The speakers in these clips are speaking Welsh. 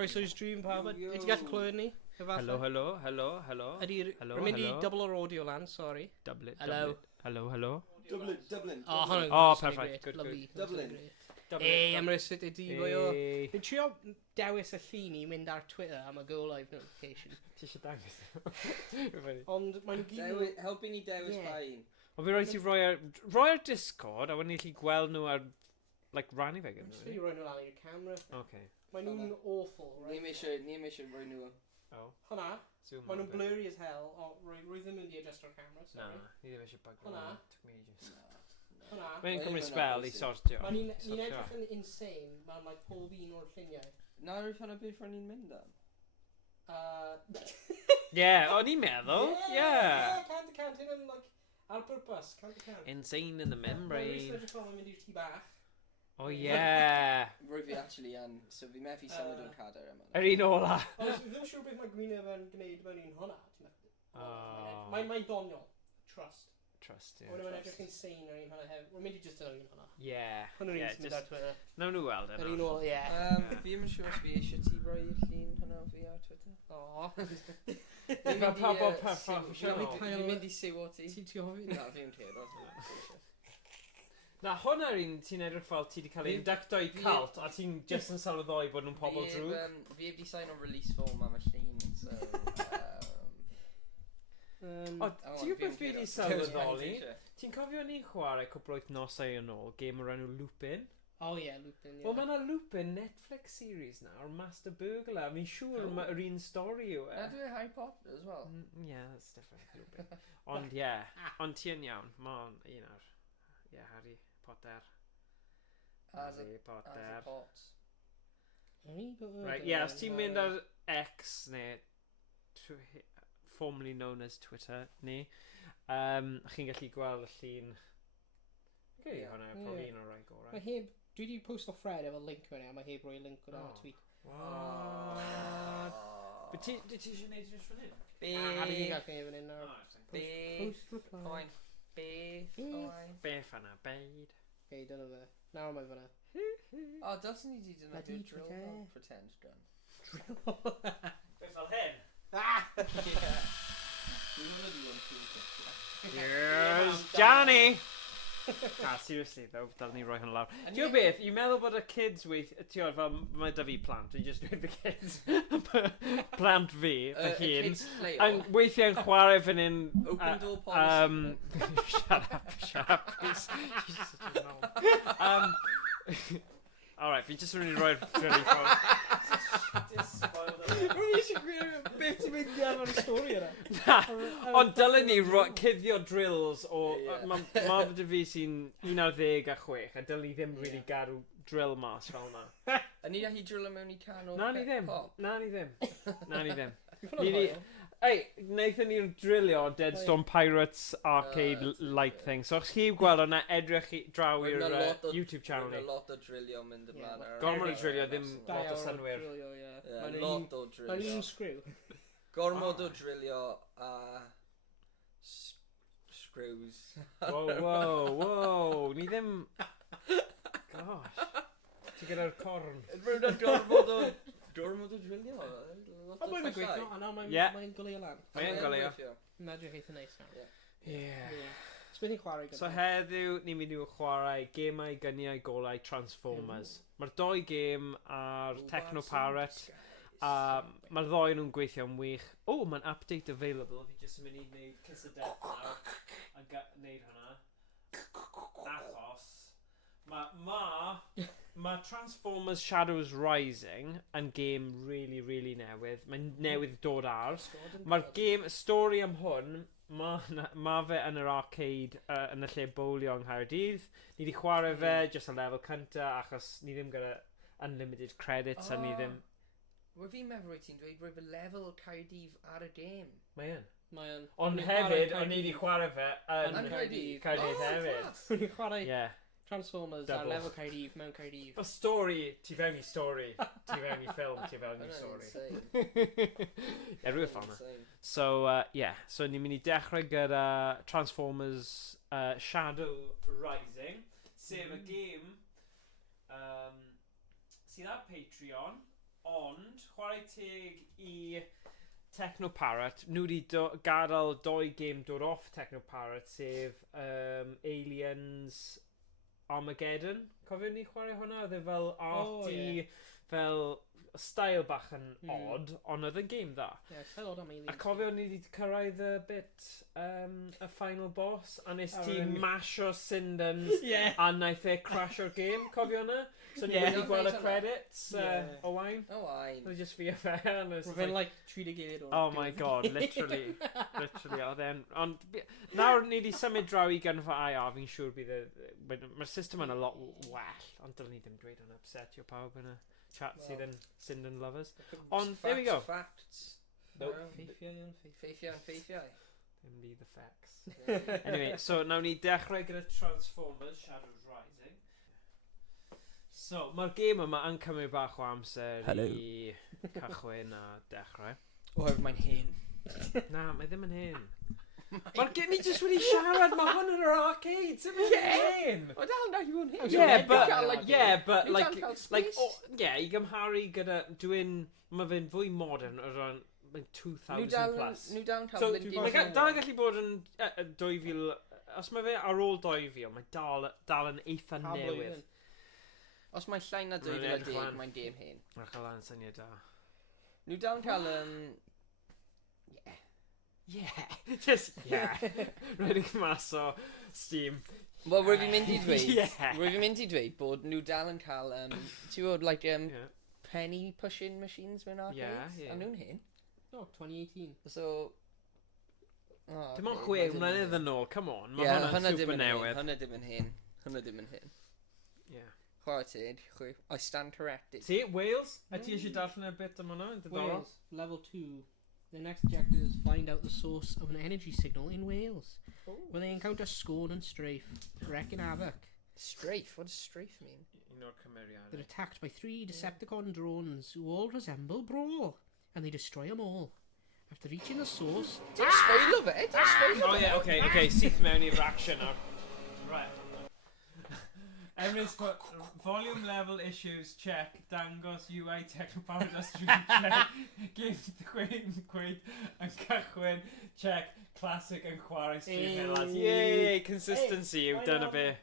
Croeso i'r stream pawb. Ydy gallu clywed ni? Hello. Ydy'r mynd i double o'r audio lan, sorry. Dublin. Hello. Dublin. Oh, perfect. Good. Dublin. Ei, am rhys ydy di fwy o... Dwi'n trio dewis y llun i mynd ar Twitter am y Go Live notification. Ti eisiau dangos? Ond mae'n gyd... Helpu ni dewis pa un. O fi rhaid ti roi ar Discord a wedyn ni chi gweld nhw ar, like, rannu fe gyda. Dwi'n rhoi nhw lan i'r camera. Okay. Mae nhw'n awful, right? Ni eisiau rhoi nhw. Oh. Hwna. Zoom Mae nhw'n on a bit. blurry as hell. O, rwy ddim yn di adjust o'r camera, Na, sorry. ni ddim eisiau bug Hwnna. Took me ages. Hwna. Mae'n cymryd spell i sortio. Ni'n edrych yn insane, mae'n like pob un o'r lluniau. Na, rwy'n fan o beth rwy'n ni'n mynd am. Ie, o'n i'n meddwl. Ie. Cant, hyn yn like, ar purpose, cant. Insane in the membrane. Rhys edrych fel mynd i'r tŷ bach. Oh, yeah. Rwy fi actually yn, so fi methu symud o'n cadar yma. Yr un ola. Ond fi ddim siŵr beth mae Gwynedd yn gwneud mewn un hwnna. Mae'n doniol. Trust. Trust, Ond mae'n edrych insane ar un hwnna hefyd. Rwy'n mynd i just yn un hwnna. Yeah. Hwnnw'n un sy'n mynd ar Twitter. Nawn nhw weld Yr yna. un ola, ie. Fi ddim yn siŵr os fi eisiau ti roi llun hwnna fi ar Twitter. O. Fi'n mynd i see what ti. Ti'n hoffi? Na, fi'n teiro. Na, hwnna'r un ti'n edrych fel ti wedi cael ei inductio i cult a ti'n just yn sylweddoli bod nhw'n pobl drwg. Fi heb di sign on release form am y llun, so... O, ti'n gwybod fi wedi sylweddoli? Ti'n cofio ni'n chwarae cwpl wythnosau yn ôl, game o'r enw Lupin? O ie, Lupin, ie. Wel, mae yna Lupin Netflix series na, o'r Master Burglar. Mi'n siŵr yr un stori yw e. Na, dwi'n Harry Potter as well. Yeah, that's different, Lupin. Ond ie, ond ti'n iawn, mae'n un o'r... Ie, Harry Potter. Harry Potter. As a pot. Right, ie, os ti'n mynd ar X neu formerly known as Twitter ni, chi'n gallu gweld y llun. Okay, hwnna, probably un o'r rai gorau. Mae heb, dwi wedi post o Fred efo link mewn e, mae heb roi link o'r tweet. But ti eisiau gwneud just fan hyn? Har i'n gallu efo hyn nawr. Beth, Owain. Beth, Owain. Beth yna, beid. Hei, dyna fe. Nawr mae fyna. O, dylsyn ni di dyna drill fel pretend gun. Beth fel hyn? Here's Johnny! Seriously though, dal ni roi hwn lawr. Ti'n gwybod beth, i'n meddwl bod y kids weith, ti'n gwybod fel mae da fi plant, dwi'n just dweud the kids, plant fi, fy hun, yn weithiau'n chwarae fan hyn... Open door policy. Shut up, please. She's such a knob. Alright, fi just rwy'n rhoi'r drilling ffôn. Rwy'n eisiau gwir beth ti'n mynd i arfer y stori yna. Na, ond dylen ni cuddio drills o... Mae dy fi sy'n 16 a dylen ni ddim really garw drill mas fel yna. A ni allu drillio mewn i can o Na ni ddim. pop? Na ni ddim. Ei, wnaethon ni'r drillio Deadstone Pirates Arcade light thing. So chi gweld o'na edrych draw i'r YouTube channel ni. Mae'n lot o drillio mynd ymlaen ar... Gormod o drillio, ddim lot o synwyr. Lot o drillio. Mae'n un screw. Gormod o drillio a... screws. Wow. Ni ddim... Gosh. Ti gyda'r corn. Rwy'n gormod o drillio. O, mae'n gweithio, a nawr mae'n golau lan. Mae'n golau. Mae'n edrych eitha neis nawr. Ie. So beth i'n chwarae gyda? So heddiw, ni'n mynd i'w chwarae gemau, gyniau, golau, Transformers. Mae'r doi gêm ar Techno Parrot. A mae'r ddoi nhw'n gweithio'n wych. O, mae'n update available. Fi jyst yn mynd i wneud Kiss of Death nawr. A wneud hwnna. Achos. Mae Transformers Shadows Rising yn gêm really newydd. Mae'n newydd dod ar. Mae'r gêm, stori am hwn, mae fe yn yr arcade yn y lle bowlio yng Nghaerdydd. Ni wedi chwarae fe just y lefel cynta achos ni ddim gyda unlimited credits a ni ddim... Rwy fi'n meddwl ti'n dweud rwy'n fy lefel Caerdydd ar y gêm. Mae yn. Ond hefyd, o'n ni wedi chwarae fe yn Caerdydd. Caerdydd hefyd. O'n i'n chwarae Ie. Transformers ar lefel Caerdydd mewn Caerdydd. O stori, ti fewn i stori. Ti fewn i ffilm, ti fewn i stori. Ie, rwy'n ffana. So, so ni'n mynd i dechrau gyda Transformers Shadow Rising, sef y gêm sydd ar Patreon. Ond, chwarae teg I Technoparrot, nhw wedi gadael 2 gêm dod off Technoparrot, sef Aliens Armageddon. Cofio ni chwarae hwnna? Oedd e fel arty, fel style bach yn odd, ond oedd yn game dda. Ie, fel odd am Aliens. A cofio ni wedi cyrraedd y bit, y final boss, a nes ti masho Syndons, a naeth e crasho'r game, cofio hwnna? So ni wedi gweld y credits, Owain. Owain. Oedd just fi a fe, and it's Rwy'n like 30 gilydd o. oh my god, literally, oedd e'n, ond nawr ni wedi symud draw I gynfa A, fi'n siŵr bydd mae'r system yn a lot well, ond dylwn ni ddim dweud yn upsetio pawb yn y chat sydd yn Syndon lovers. Ond, there we go. Facts. Ffeithiau. Ddim byd the facts. Anyway, so nawn ni dechrau gyda Transformers Shadows Rising. So, mae'r gêm yma yn cymryd bach o amser I cychwyn a dechrau. Oherwydd mae'n hyn. Na, mae ddim yn hyn. Mae'r gêm ni jyst wedi siarad, mae hwn yn yr arcade, sy'n mynd hyn. O dal yn dal I fod hyn. I gymharu gyda, mae fe'n fwy modern, o ran, mae'n 2000 plus. Nhw dawn So, cael mynd mae dal yn gallu bod yn 2000, os mae fe ar ôl 2000, mae dal yn eitha newydd. Os mae'n llai na 2010, mae'n gêm hyn. Mae'n cael yn syniad da. Nhw dawn cael Rydych mas o Steam. Wel, rwy fi'n mynd I dweud bod nhw dal yn cael, ti'n bod, like, penny pushing machines mewn arcades? A nhw'n hyn. No, 2018. So... Dim ond 6 mlynedd yn ôl, come on. Mae hwnna'n super newydd. Hwnna dim yn hyn. Chwarae teg, I stand corrected. See, Wales? A ti eisiau darllen a bit am hwnna? Wales, level 2. The next objective is find out the source of an energy signal in Wales, where they encounter Scorn and Strafe, wreaking havoc. Strafe? What does Strafe mean? They're attacked by 3 Decepticon drones who all resemble Brawl, and they destroy them all. After reaching the source... Don't spoil it! Oh yeah, okay, syth mewn i'r action nawr. Right. Emrys, volume level issues, check. Dangos UI Technoparrot stream, check. Games Quaid yn cychwyn, check. Classic YnChwarae stream, lads. Yay, consistency, you've done a bit.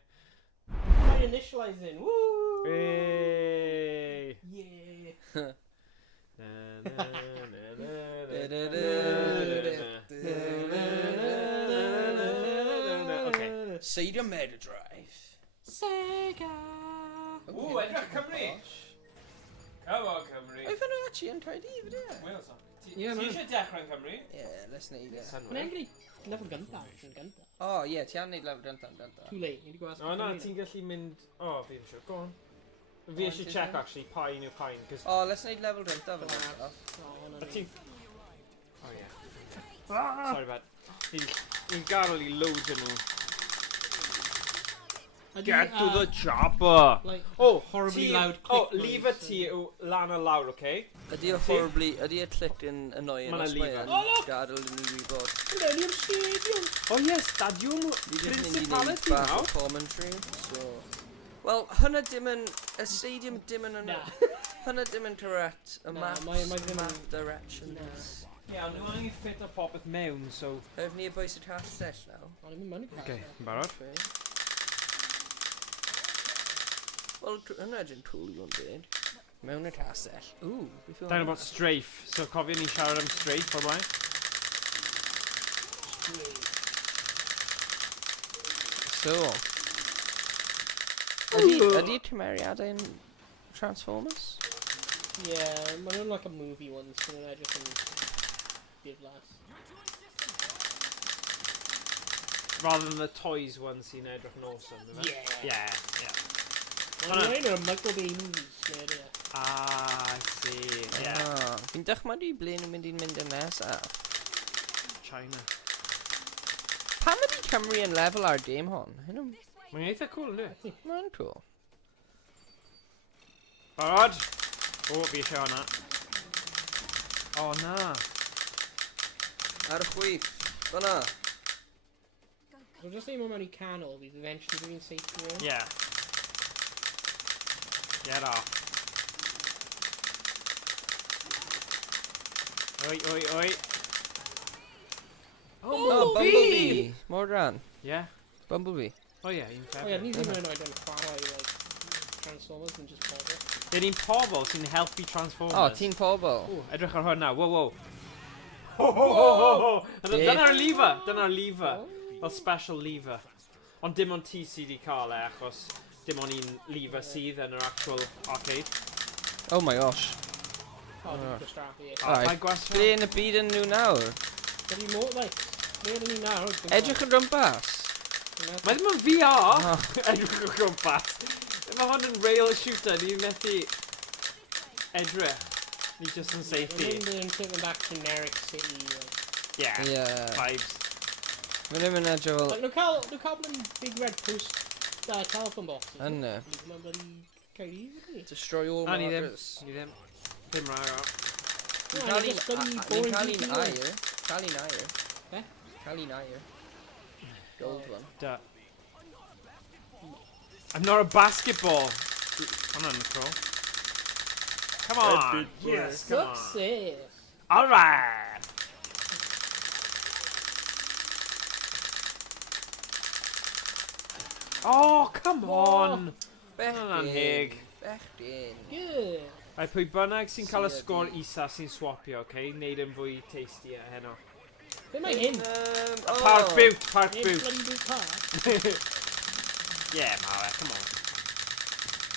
My initializing, woo! Yay! Yeah. Okay. Sega Mega Drive. Sega! Ooh, edrych Cymru! Come on, Cymru! Oedd hwnna actually yn Caerdydd, ydy? Wales, ti man. eisiau dechrau yn Cymru? Yeah, let's neud it. Mae'n engri level gynta. Oh, yeah, ti am neud level gynta. Too late, ni wedi gwasg. O na, ti'n gallu mynd... O, fi eisiau, go on. Fi eisiau check, actually, pain yw pain, cos... Oh, let's neud level gynta fan hynny. A ti'n... Oh, yeah. Sorry, bad. Ni'n garol I loads yn nhw. Get to the chopper! Like, horribly loud click. Oh, lever ti yw lan a lawr, okay? Ydy o horribly... Ydy o click yn annoying Ma' 'na os lever. mae'n gadael yn I wybod. Millennium Stadium! Oh yes, stadiwm Fi jyst mynd I neud principality bach o nawr. commentary, so... Wel, hynna dim yn... Y stadium dim yn... Hynna dim yn correct. Y map directions. Ie, ond nhw angen ffit o popeth mewn, so... Hefyd ni y bwys y castell nawr. Ond i'n mynd Okay, yn barod? Wel, hynna ydyn cool I fod yn dweud. Mewn y castell. Ooh, beth yw'n... Da'n about strafe, so cofio ni siarad am strafe o'r blaen? So... Ydy cymeriadau yn Transformers? Yeah, mae'n nhw'n like a movie one, so nhw'n edrych yn diflas. Rather than the toys one sy'n edrych yn awesome, Yeah. Mae'n ein o'r Michael Bay movies, neu I see, yeah. Fi'n dychmygu ble nhw'n mynd i'n mynd yn nesaf. China. Pam ydy Cymru yn lefel ar game hon? Mae'n eitha cool, ynddi? Mae'n cool. Barod? O, fi eisiau hwnna. O, na. Ar y chwith. Fyna. So just aim mewn I canol, fydd eventually fi'n safe to Yeah. Get off. Oi, oi, oi. Oh, Bumblebee. Mordran. Yeah. Bumblebee. Oh yeah, un O ie, ffefryn. ni ddim yn oed yn chwarae like, Transformers yn just pobl. Dyn ni'n pobl sy'n helpu Transformers. Oh, ti'n pobl. Edrych ar hwn na, wow, wow. Ho, ho, ho, ho, ho. Dyna'r lever, dyna'r lever. Fel special lever. Ond dim ond ti sydd wedi cael e, achos dim ond un lever sydd yn yr actual arcade. Oh my gosh. O, dwi'n gwastraffu i. Alright. Ble yn y byd yn nhw nawr? Dydy mor, like, ble ydyn ni nawr? Edrych yn rwmpas. Mae ddim yn VR, edrych o gwmpas. Mae hwn yn rail shooter, ni methu edrych. Ni just yn safety. Mae'n mynd yn taken back generic city. Yeah, Yeah. vibes. Mae ddim yn edrych fel... Like, nhw cael blyn big red post telephone box. Yna. Mae'n bloody Chinese, isn't he? Destroy all Na, ni ddim. markers. Ni ddim. Dim rar o. Ni'n cael Ni'n cael un air. Cael un air. Eh? Cael un air. Gold one. Duh. I'm not a basketball. I'm not in the crawl. Come on. Yes, come on. Success. Alright. Oh, come on. Hwnna'n anheg. Bechgyn. Good. Rai, pwy bynnag sy'n cael y sgôr isa sy'n swapio, okay? Neud yn fwy tasty a heno. Be mae hyn? Park boot, park Hyn boot. bloody boot car. Yeah, Mae'r, come on.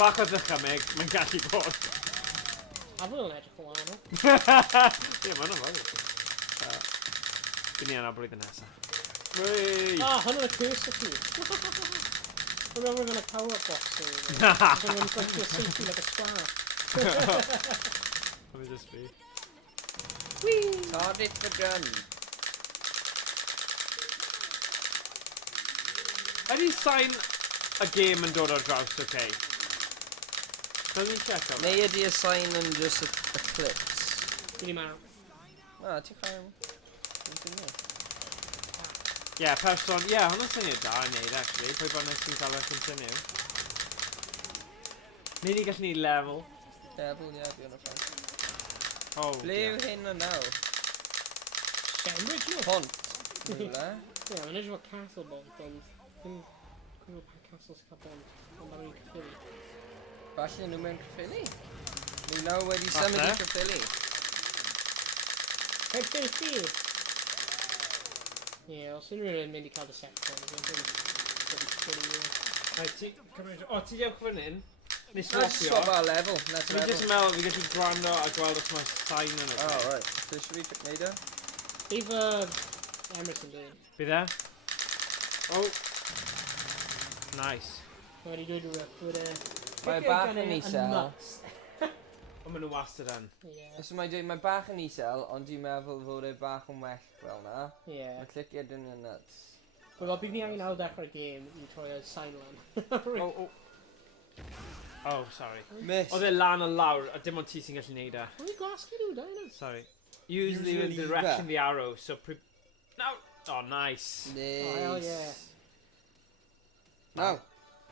Bach o ddychymyg, mae'n gallu bod. A fwy o'n edrych o wahanol. Ie, mae'n o'n fawr. Dyn ni yna blwyddyn nesaf. Wei! Ah, hwnna'n y curse o chi. We're over gonna power box thing. Na! I'm going to your safety like a square. Let me just be. Whee! Target for gun. Ydy sign a game yn dod o'r draws, okay? Can we check on that? Neu ydy y sign yn just a clips? Dwi marw. Na, ti'n cael... Yeah, person, yeah, hwnna'n syniad da i wneud, actually. Pwy bynnag sy'n cael eich continue. Neu ni gallu ni level. Devil, yeah, fi o'n y ffan. Oh, Ble yw hyn o naw? Cambridge, no? Pont. Rhywle. Ie, mae'n edrych fel castle bond, ond... Dim gwybod pa castle sy'n cael bond. Ond mae'n rwy'n cyffili. Falle nhw mewn cyffili? Nhw nawr wedi symud i cyffili. Head safety! Ie, os unrhyw yn mynd i cael dy set on, dwi'n dwi'n... Right, ti, cymryd... O, ti dewch fan hyn? Ni Let's swapio. swap our level. Let's Fi just level. meddwl, fi gallu gwrando a gweld os mae sign yn y Oh, right. Officially neud e? Bydd Emerson dweud. Bydd e? Oh. Nice. Mae wedi dweud rhywbeth. Mae bach yn isel. O, maen nhw wastad yn. Ie. So mae dweud, mae bach yn isel, ond dwi'n meddwl fod e bach yn well fel na. Ie. Mae cliciad yn y nuts. Wel, bydd ni angen awr dechrau'r game i troi y sign lan. Oh, oh. Oh, sorry. Miss. Oedd e lan o lawr, a dim ond ti sy'n gallu neud e. Wy'n glasgu nhw, da yna. Sorry. Usually in the Usually direction that. the arrow, so no! Oh, nice. Nice. Oh, hell yeah. No.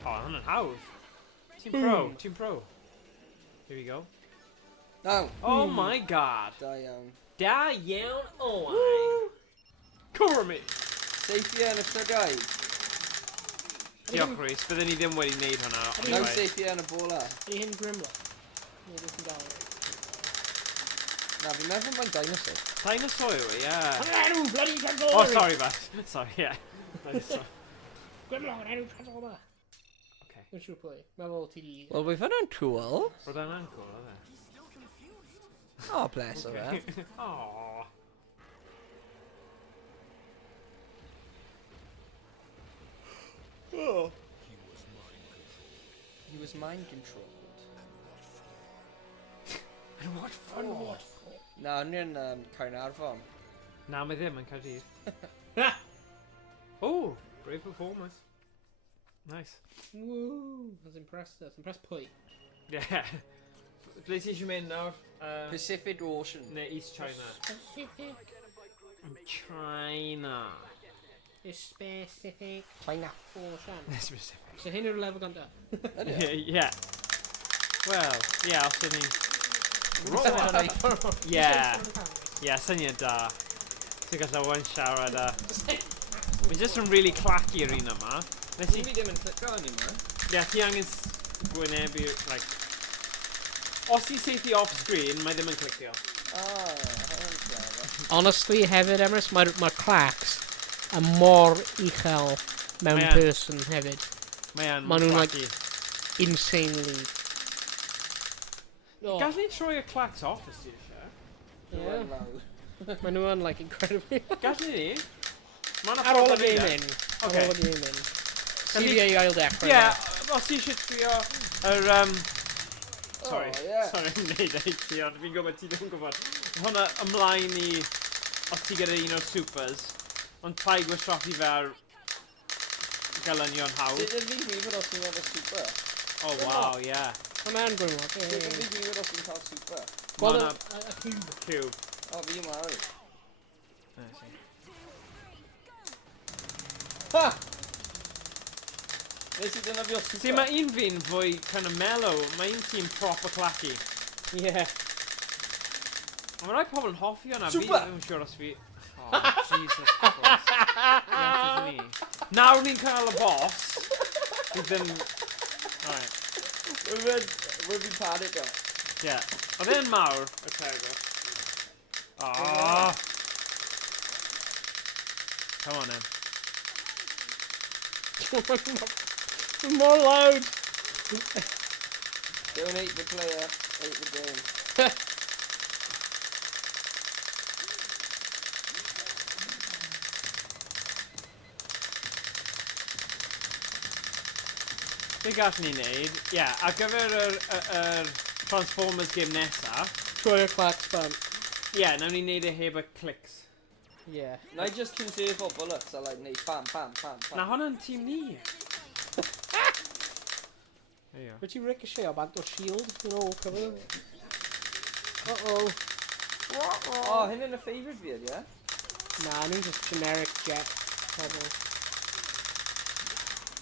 Oh, hwnna'n hawdd. Team Pro, Team Pro. Here we go. No. Oh my god. Da iawn. Da iawn Owain. Cwr mi. Safety yn y llygau. Diolch Rhys, byddwn ni ddim wedi wneud hwnna. Ydy No hyn- safety yn y bola. Ydy hyn Grimlock? Ie, dwi'n sy'n gael. Na, fi'n meddwl mae'n dinosaur. Dinosaur yw e, yeah. Yn enw, bloody Transformer! Oh, sorry, bud. Sorry, yeah. Dinosaur. Grimlock yn enw Transformer! Okay. Dwi'n siŵr pwy. Meddwl ti di... Wel, we've had on cool. Roedd e'n cool, oedd e? Oh, bless her. Aww. Oh. He was mind controlled. And what fun. Oh. Na, ni'n Caernarfon. Na, mae ddim yn Caerdydd. Oh, brave performance. Nice. Woo! That's impressed us. Impressed pwy? Yeah. Ble ti eisiau mynd nawr? Pacific Ocean. Neu East China? Specific. China. Specific. China. Ocean. Specific. So hyn yw'r lefel ganda. Yeah. Well, yeah, os ydyn ni... Roll. Yeah. Ie, syniad da. Ti'n gallu Owain siarad a... Mae jyst yn really clacky'r un yma. Nes i... Fi ddim yn clicio anymore. Ie, ti angen gwynebu, like... Os i seithi off-screen, mae ddim yn clicio. Honestly, hefyd, Emrys, mae'r clacks yn mor uchel mewn person hefyd. Mae nhw'n clacky. like insanely. Gallwn ni troi y clacks off os ti eisiau? Yeah. Mae nhw'n like incredibly. Gallwn ni? Ar ôl y game in. Ar ôl y game in. Sydd i ail dechrau. Ie, os ti eisiau trio yr... Sorry, sorry, yn neud eiti, ond fi'n gwybod ti ddim yn gwybod. Hwna ymlaen i... Os ti gyda un o'r supers, ond tai gwisrofi fe ar... Galynion hawdd. Sut ydyn fi fod os ti'n efo super? Oh, wow, ie. Mae'n gwybod. Sut ydyn fi fod os ti'n cael super? Gweld y cube. Cube. O, fi yma arwydd. Ha! Nes i dyna fi o super? See, mae un fi'n fwy kind of mellow, mae un ti'n proper clacky. Yeah. Mae rai pobl yn hoffi hwnna, fi Super! ddim yn siŵr os fi... Oh, Jesus Christ. Nawr ni'n cael y boss. Fi ddim... Alright. Wy'n fi'n panic o. Ie. Oedd e'n mawr, y tego. Oh. Come on, then. More loud. Don't hate the player, hate the game. Be gallwn ni wneud? Ie, ar gyfer yr Transformers game nesa. Troi'r clacks bam. Ie, nawn ni wneud e heb y clics. Yeah. Na I just conserve for bullets, I like neud bam, bam, bam, bam. Na hwnna'n tîm ni. There you go. Would you ricochet or bag or shield? You know, cover them. Uh-oh. Oh, hyn yn y favourite fi, yeah? Nah, I mean just generic jet.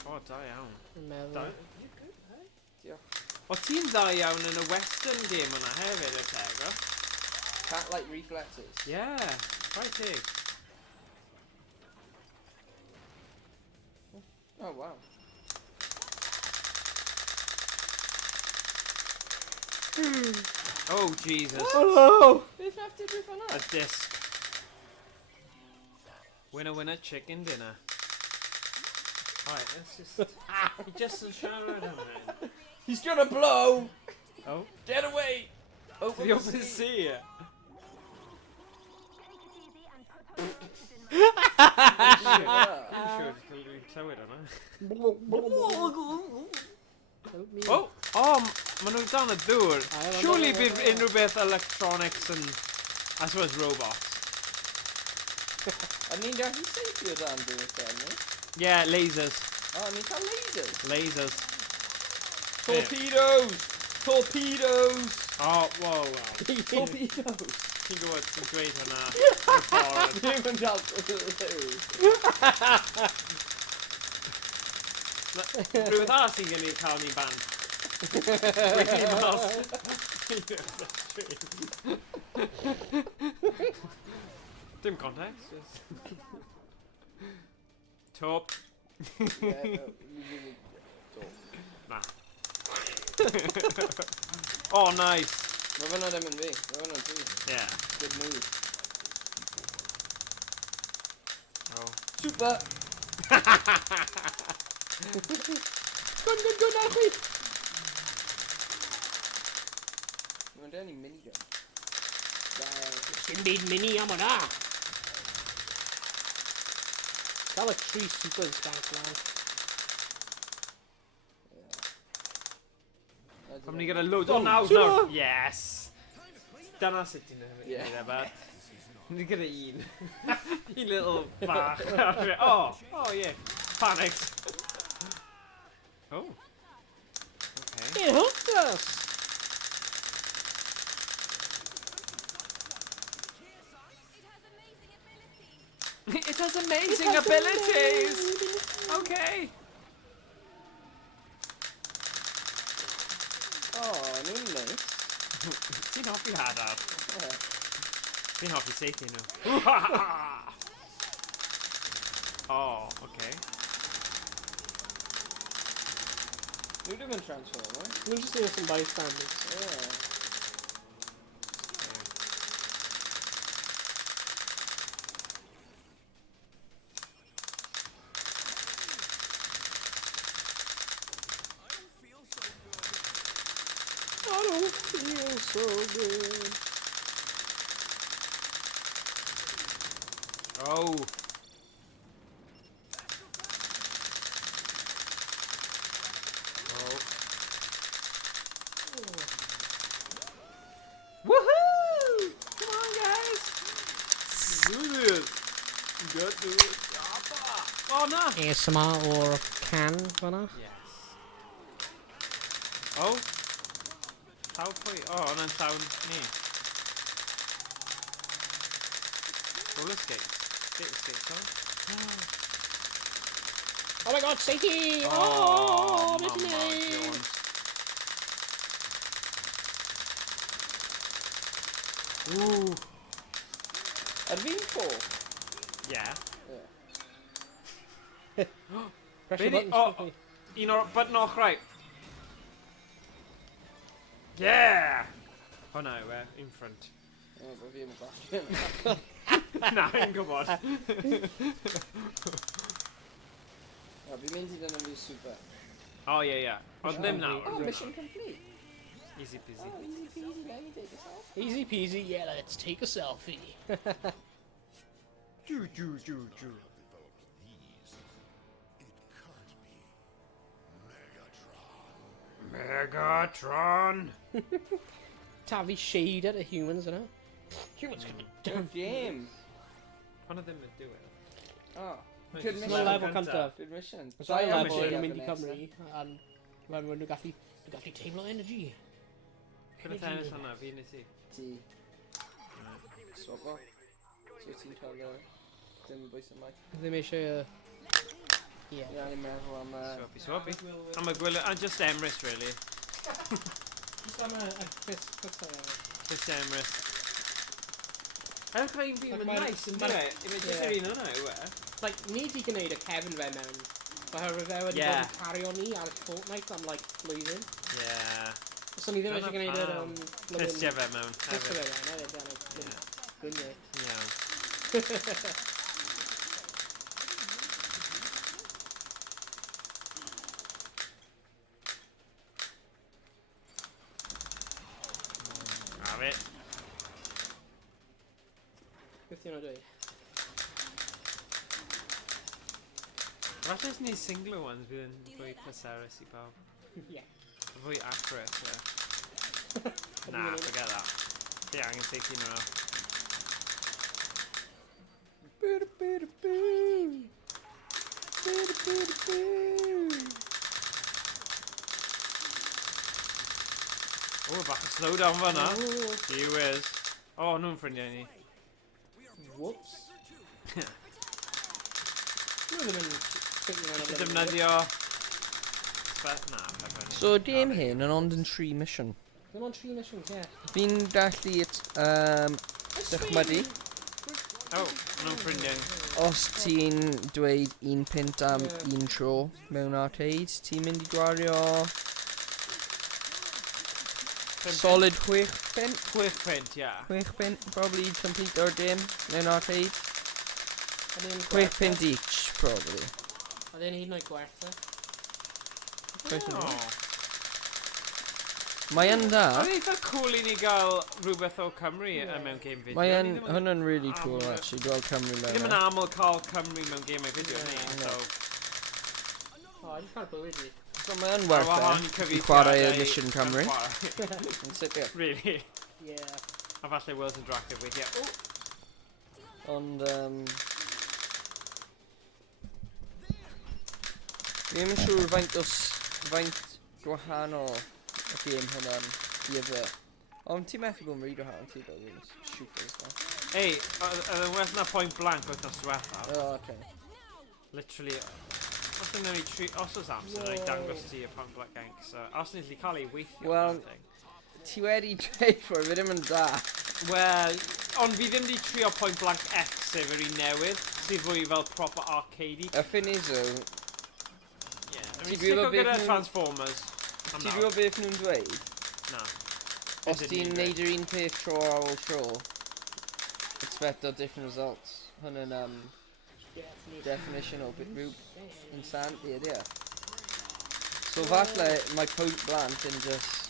O, da iawn. Da. Diolch. O, ti'n dda iawn yn y western game yna hefyd, y tego. Cat-like reflexes. Yeah, quite tig. Oh, wow. Oh, Jesus. Oh Beth nath ti beth A hwnna? disc. Winner, winner, chicken dinner. Alright, let's just... He just in siarad am it. He's gonna blow! Oh? Get away! The open sea. Oh, maen nhw dan y dŵr. Surely bydd unrhyw beth electronics and, I suppose, robots. A ni'n gallu seithio dan dŵr ten, ni? Yeah, lasers. Oh, ni'n cael lasers? Lasers. Torpedoes! Torpedoes! Oh, whoa, wow. Torpedoes! Ti'n gwybod, ti'n dweud hwnna. Y ffordd. Ddim yn cael torpedoes. Rhywbeth arall sy'n gen i cael ni ban. Really mas. Dim context, just... Top. Na. Oh, nice. Mae fyna ddim yn fi. Mae fyna'n fi. Yeah. Good move. Oh. Super! Good, now quick. Mae'n dyn ni minigun. Skin byd mini am hwnna. Got like 3 supers back now. How many get a load? Oh, now. Yes. Dyna sut ti'n neud e, bad. Ni gyda un. Un little bach. Oh, yeah. Panicked. Oh. Okay. It hooked us. It has amazing abilities. Okay. Oh, nhw'n neis. Ti'n hoffi hadar? Fi'n hoffi seithi nhw. Oh, okay. Nhw ddim yn transform, right? Nhw'n just innocent bystanders. Yeah. I don't feel so good. Oh. Oh. Woohoo! Come on, guys! Do this! Got to it. Oh, no! ASMR or can, fanna? Yes. Oh. How pwy? Oh, hwnna'n llawn ni. Roller skates. Skates on. Oh my god, Sadie! Oh, Mama Miss Jones. Ooh. Ar fi'n co? Yeah. Press Really? your buttons Oh, quickly. un o'r button o'ch right. Yeah! Hwnna yw e, in front. O, bo fi yn bastion. Na, fi'n gwybod. O, fi'n mynd i dyna fi super. Oh, yeah. Ond ddim nawr. Oh, mission complete. Easy peasy. Oh, easy peasy, lemon take a selfie. Easy peasy, yeah, let's take a selfie. Choo. Megatron! Tavi shade at the humans, you know? Humans can be Good game. Hwnna ddim yn do it. Oh, Good good mission. Mae'n mission. level cyntaf. Good mission. Os a'i Mission. level yn mynd i Mission. Cymru, and mae'n nhw'n gallu teimlo energy. Cyda tennis hwnna, fi nes i. Ti. Swabo. So ti'n cael dim yn bwys am mai. Ddim eisiau... Ie. Ie, ni'n meddwl am... Swabi. Am y gwylio, and just Emrys, really. Just am a fist, Just Emrys. Ewch rhaid fi'n mynd nice yn ma'n- dweud. I'n mynd Ie. yr un hwnna yw e. Like, ni di gwneud y Kevin fe mewn. Oherwydd fe wedi Yeah. bod yn cario ni ar Fortnite am, like, blwyddyn. Yeah. So ni ddim Dyna eisiau gwneud yr... pam. Clustio fe mewn. Clustio hefyd. fe mewn, hefyd, Ie. Gwynnu. Iawn. Have it. Beth ti'n dweud? Falle os ni singular ones bydd yn fwy pleserus i bawb. Ie. Fwy accurate, yeah. Nah, forget that. Fi angen seithi nhw. O, bach o slowdown fan'na. Gee whiz. O, nhw'n ffrindiau ni. Whoops. Nhw ddim yn ffitio mewn Ti'n defnyddio... Na, pepper ni. So, dim hyn yn ond yn 3 mission. Ddim ond 3 missions, ie. Fi'n gallu dychmygu. O, nhw'n ffrindiau ni. Os ti'n dweud 1 pint am 1 tro mewn arcade, ti'n mynd i gwario solid 6 pint? 6 pint, yeah. 6 pint, probably complete o'r dim mewn arcade. 6 pint each, probably. A dyn hyd yn oed gwerth e. O. Mae yn da. Oedd eitha cool i ni gael rhywbeth o Cymru mewn game video. Mae yn, hwnna'n really cool actually, gweld Cymru Ni ddim mewn. yn aml cael Cymru mewn game video ni, so... O, I just can't believe it. So mae yn werth wahan e, i cyfieithiadau chwarae y mission Cymru. yn chwarae. Yn sicr. Really. Yeah. A falle World Interactive weithio. Ond, fi ddim yn siŵr faint gwahanol y gêm hwnna'n i fe. Ond ti'n methu bod yn rhaid o hawn ti bod yn shooters na. Ei, oedd yn well na point blank wythnos diwetha. O, oce. Literally, os ydyn nhw'n ei os oes amser, yn ei dangos ti y point blank gank. So, os ni'n gallu cael ei weithio. Wel, ti wedi dweud ffordd, fi ddim yn da. Wel, Ond fi ddim wedi trio Point Blank X sef yr un newydd, sydd fwy fel proper arcade-y. Y ffyn is o... Ti'n gwybod beth nhw'n... Transformers. Ti'n gwybod beth nhw'n dweud? Na. Os ti'n neud yr un peth tro ar ôl tro, expect o different results. Hwnnw'n definition o rhyw insanity ydy e. So falle mae Point Blank yn just...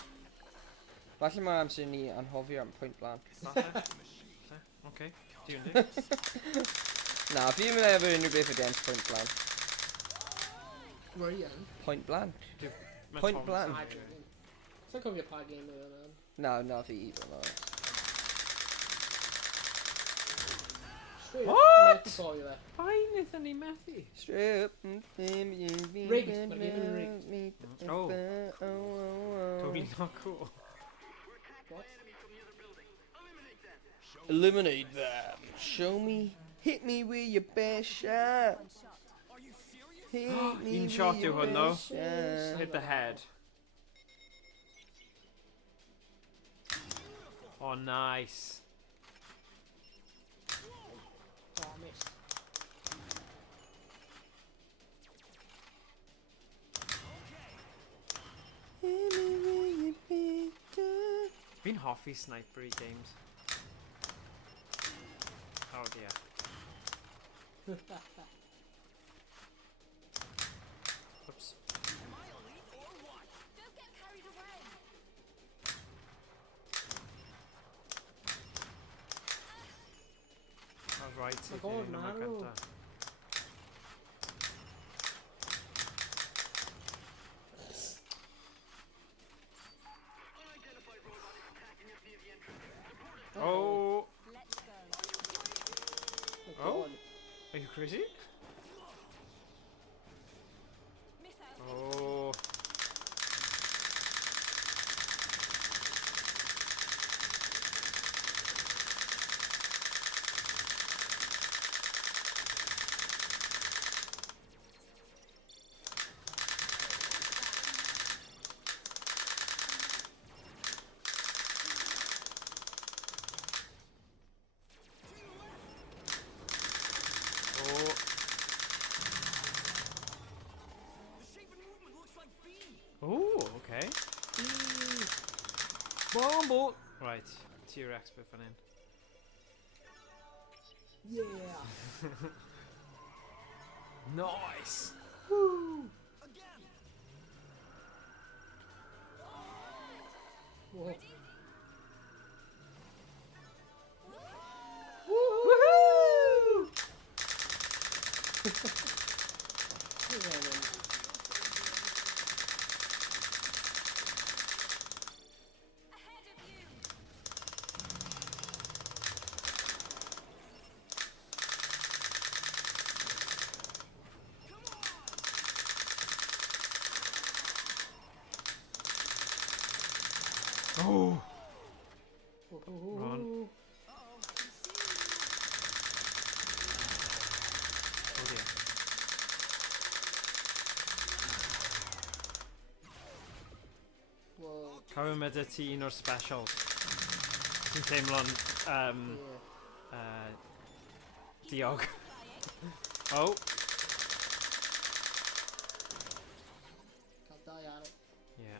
Falle mae'r amser ni anhofio am Point Blank. Falle? Oce, ti'n di? Na, fi'n mynd efo unrhyw beth against Point Blank. Ryan. Point Blank? Point Blank? Sa'n cofio pa game oedd yna? Na fi even o. What? Methu cofio fe. Pai wnaethon ni methu. Straight up. Rigged, mae'r game yn rigged. Oh. Totally not cool. What? Eliminate them. Show me. Hit me with your best shot. Hit me Un with shot your yw hwn though. best shot. Hit the head. Oh, nice. Oh, I missed. Hit me with your best shot. Fi'n hoffi snipery games. Oh dear. Oops. Right, My God, Malu. Oh, My Oh. God. are you crazy? Oh. Oh, okay. Bombo. Right, T-Rex bit fan in. Yeah. Nice. Woo. Whoa. Woohoo! Oh. Run. Oh dear. Whoa. Cofio med ti un o'r specials. Ti'n teimlo'n Yeah. diog. Oh. Cael dau ar it. Yeah.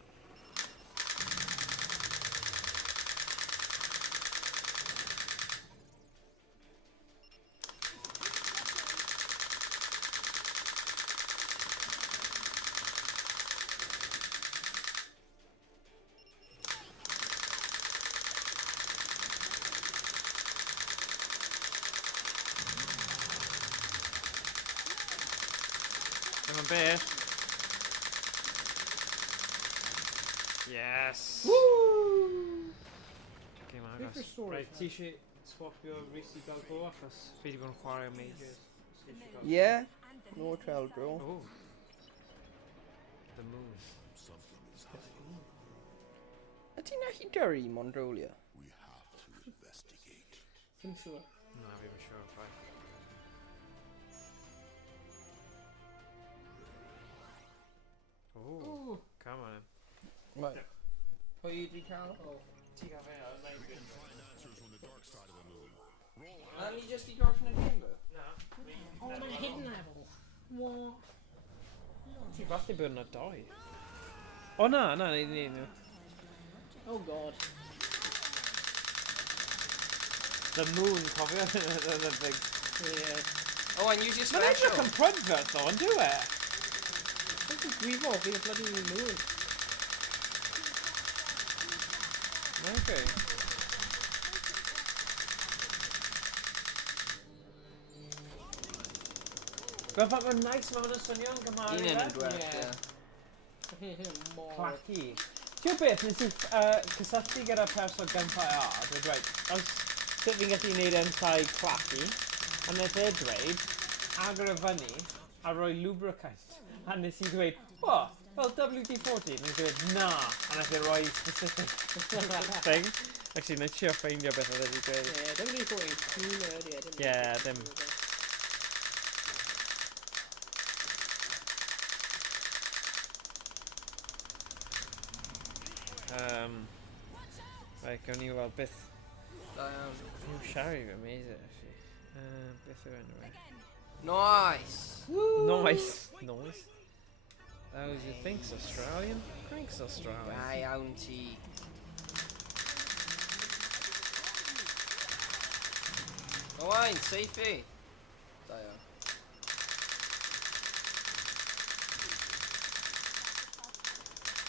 Come on, bear. Yes. Woo! Okay, man, Beth yw'r guys. story? Right, ti eisiau swapio Rhys I gael go achos fi wedi bod yn chwarae am ages. Yeah. No trial, bro. Oh. The moon. Ydy na chi gyrru i Mongolia? Ddim siŵr. Na, fi ddim siŵr chwaith. Oh, Ooh. come on. Right. Pwy wedi cael? Oh. Ti gael fe, And you just need to go from the game, bro? Oh, my hidden level. What? Ti falle bod yna doi. O na, ni. Oh god. The moon, cofio? The big... Yeah. Oh, and use your Mae'n edrych special. yn prydferth though, ond dyw e? This is Grivo, being a bloody moon. Okay. Fel fod mae'n nice, mae hwnna'n swnio'n gymaru Un yn gwell, Yeah. ie. I think it's more. Clacky. Ti'n beth, nes i cysylltu gyda person YnChwarae, dweud, os sut fi'n gallu gwneud e'n llai clacky, a wnaeth e dweud, agor y fyny, a rhoi lubricant. A nes i dweud, o, fel WD-40, nes i dweud, na, a nes i rhoi specific thing. Actually, nes i trio ffeindio beth oedd wedi dweud. Yeah, don't really thought it was cleaner earlier, didn't Yeah, it? them. Right, gawn ni weld beth... Yw Shari fy meiz actually. Beth yw enw e? Nice! Nice! Nice. That was, you think's Australian? Thinks Australian. Da iawn ti. Owain, safety! Da iawn.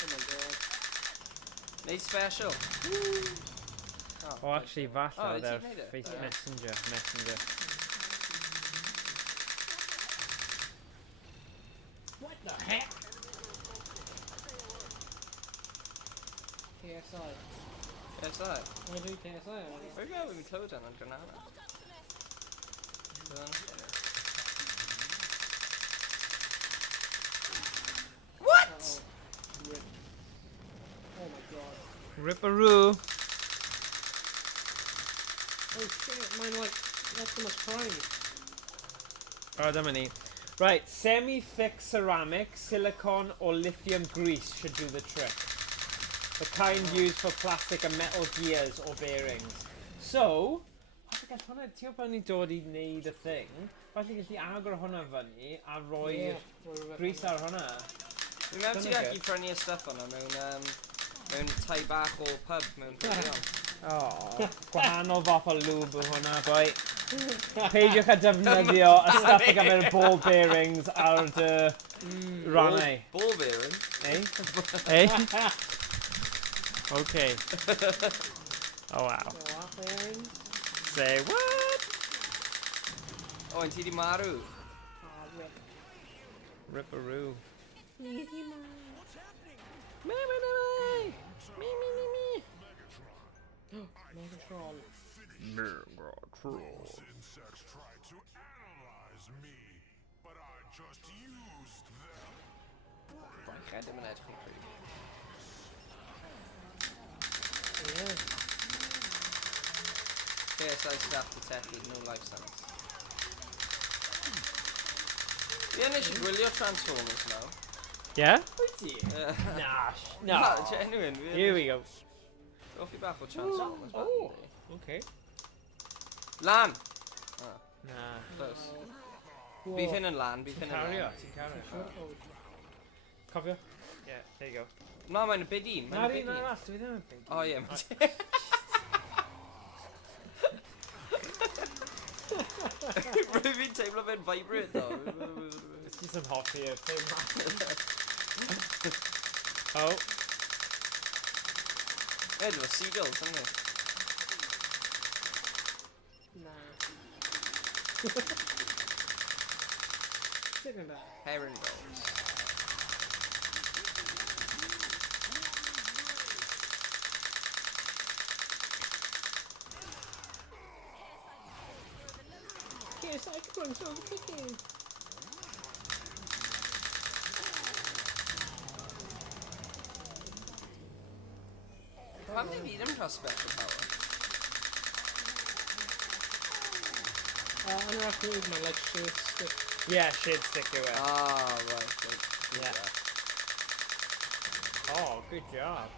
Oh my god. Neud special. Oh, actually, falle, Oh, they're ti'n neud e? face Oh. messenger. What the heck? KSI. Yes, that. I do KSI. Where go with my clothes on Granada? What? Uh-oh. Rip. Oh my god. Ripperoo! Oh shit, mine like, that's so much crime. Oh, dyma ni. Right, semi-thick ceramic, silicone or lithium grease should do the trick. The kind used for plastic and metal gears or bearings. So, falle gall hwnna, ti'n gwybod ni dod i wneud y thing, falle gallu agor hwnna fyny a rhoi grease ar hwnna. Dwi'n meddwl ti gallu prynu y stuff hwnna mewn tai bach o pub mewn prynion. Oh, gwahanol fath o lube yw hwnna, boi. Peidiwch a defnyddio y stuff ar gyfer ball bearings ar dy rannau. Ball bearing? Eh? Eh? Okay. Oh wow. Say what? Oh, and ti di marw. Ripperoo. Megatron. Insects tried to analyze me, but I just used them. Branched ddim yn edrych yn creepy. Yeah. KSI staff detected, no life sentence. Ie, nes i gwylio Transformers now. Yeah? Nah, No. genuine. Here we go. Goffi bach o Transformers back Oh. in the day. Okay. Lan! Nah. Close. Whoa. Bydd hyn yn lan, bydd hyn yn Carry lan. on. Carry on. Oh, Cofio? Yeah, there you go. Na, mae'n y byd un, Na, mae'n y fi byd na un. last, dwi ddim yn big. O ie, mae'n... Rwy fi'n teimlo fe'n vibrate though. It's just some hot here. Oh. Edrych o seagulls, ynddi? nah. Sitting back. Heron gulls. KSI controls over kicking. Pam ddim fi ddim cael special power? Under our food, my like shirt stick. Yeah, shit stick to it. Ah, right. Good Yeah. job. Oh, good job.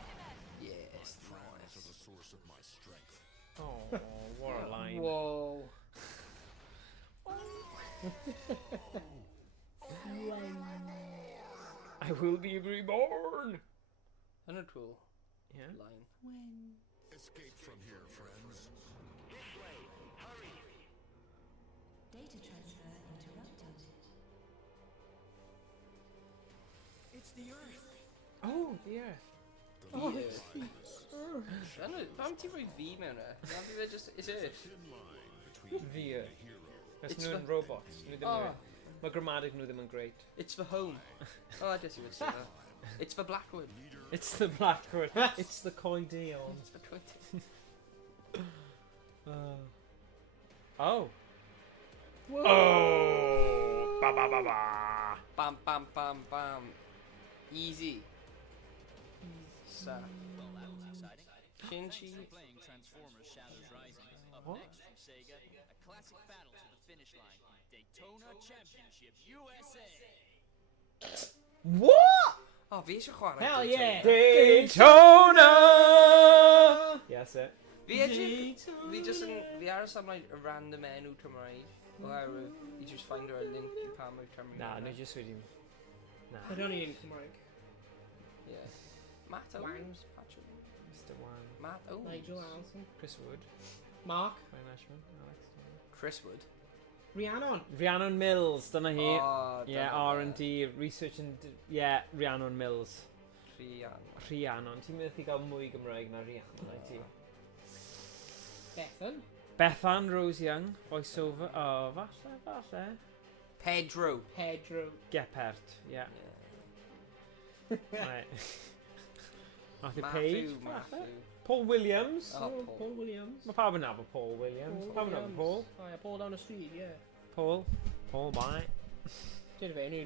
Yes, Are nice. the source of my strength. Oh, what a line. Whoa. I will be reborn. Another cool Yeah. line. Escape from here, friends. Data transfer interrupted. It's the Earth. Oh, the Earth. Pam ti'n rhoi fi mewn e? Na fi fe just... Is it? Thin line between The Earth. Ys It's nhw'n the- robots. Nhw ddim Oh. yn... Mae gramadeg nhw ddim yn great. It's for home. Oh, I guess you would say that. It's for Blackwood. It's the Blackwood. It's the Coideon. It's for 20. Oh. Whoa. Oh. Ba ba ba ba. Bam, bam, bam, bam. Easy. Sa. Well, that was exciting. Shinchi. Playing Transformers Shadows Rising. Up What? next from Sega, a classic battle to the finish line. Daytona Championship USA. What? Oh, fi eisiau chwarae. Hell Daytona. yeah. Daytona. Yeah, that's it. Fi edrych... Fi just yn... Fi aros am like a random enw Cymraeg. Oherwydd, you just find her a link i pam o'r Cymraeg. Na, nhw jyst wedi... Na. I don't need Cymraeg. Yeah. Matt Owens. Patrick. Mr. Wan. Matt Owens. Nigel Allison. Chris Wood. Mark. Ryan Ashman. Alex Taylor. Chris Wood. Rhiannon. Rhiannon Mills, dyna hi. Oh, Yeah, R&D, research and... Yeah, Rhiannon Mills. Rhian. Rhiannon. Ti'n meddwl i gael mwy Gymraeg na Rhiannon, I ti? Bethan. Bethan Rose Young, voiceover. Oh, falle. Pedro. Pedro. Gepard, yeah. Right. Matthew Matthew. Page. Matthew. Paul Williams. Oh, Paul Paul. Williams. Mae pawb yn nabod Paul Williams. Pawb yn nabod Paul. Oh, yeah, Paul down the street, yeah. Paul. Paul, bye. Dyn fe, enw,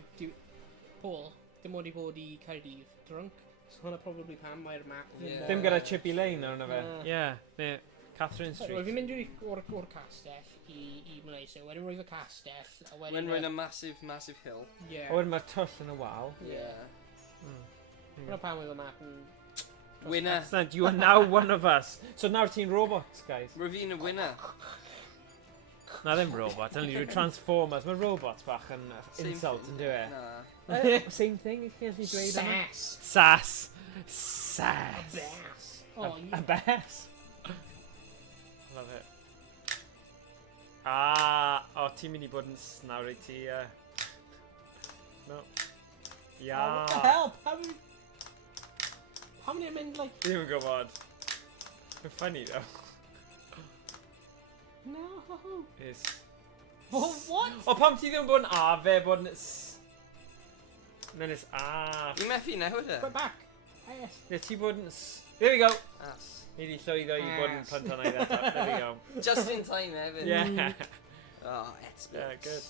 Paul, dim ond i bod i Caerdydd drunk, so hwnna probably pam mae'r map Yeah. Dim gyda Chippy Lane ar yna fe. Na. Yeah. Ne, Catherine Wel, Street. fi'n mynd o'r castell i Malaysia, wedyn roedd y castell, a When wedyn... we're in a massive, massive hill. Yeah. A wedyn mae'r twll yn y wal. Yeah. Hwnna pam oedd y map yn... Winner. Excellent, you are now one of us. So nawr ti'n robots, guys. Ravina winner. Na ddim robots, only you're Transformers. Mae robots bach yn Same insult thing. yn dweud. Nah. Same thing, i chi allu dweud yna? Sass. Sass. Sass. Bass. Oh, A bess. Love it. Ah, o ti'n mynd i bod yn snawr i ti, No. Ja. Oh, what the hell? How many mynd, like... Ddim yn gwybod. Mae'n funny, though. No. Is... Oh, what? O, pam ti ddim yn bod yn A, fe bod yn... Then it's A. You methu newid e? Go back. Yes. Ne, ti bod yn... There we go. As. Ni di llwyddo i bod yn Yes. plantonaidd eto. There we go. Just in time hefyd. Yeah. Oh, experts. Yeah, good.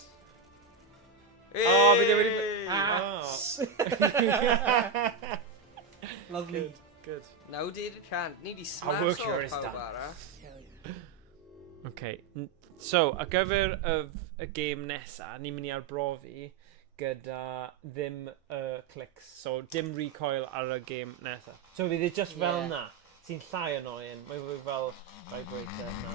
Hey! Oh, fi ddim wedi... Ah. Oh. Lovely. Good. Now did it can. Ni di Our smash work off here is pawb done. arall. Okay. So, ar gyfer y game nesa, ni'n mynd i arbrofi gyda ddim clics. So, dim recoil ar y game nesa. So, fydd e just fel Yeah. na. Sy'n llai annoying. Mae fe fel vibrator na.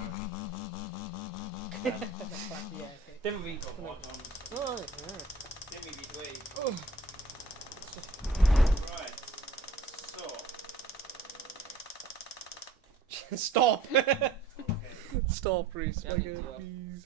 Yeah, okay. Dim fi gwybod, ond Oh, yeah. dim i fi dweud. Right. So. Stop. Okay. Stop, Rhys. Yeah, My me God, too. please.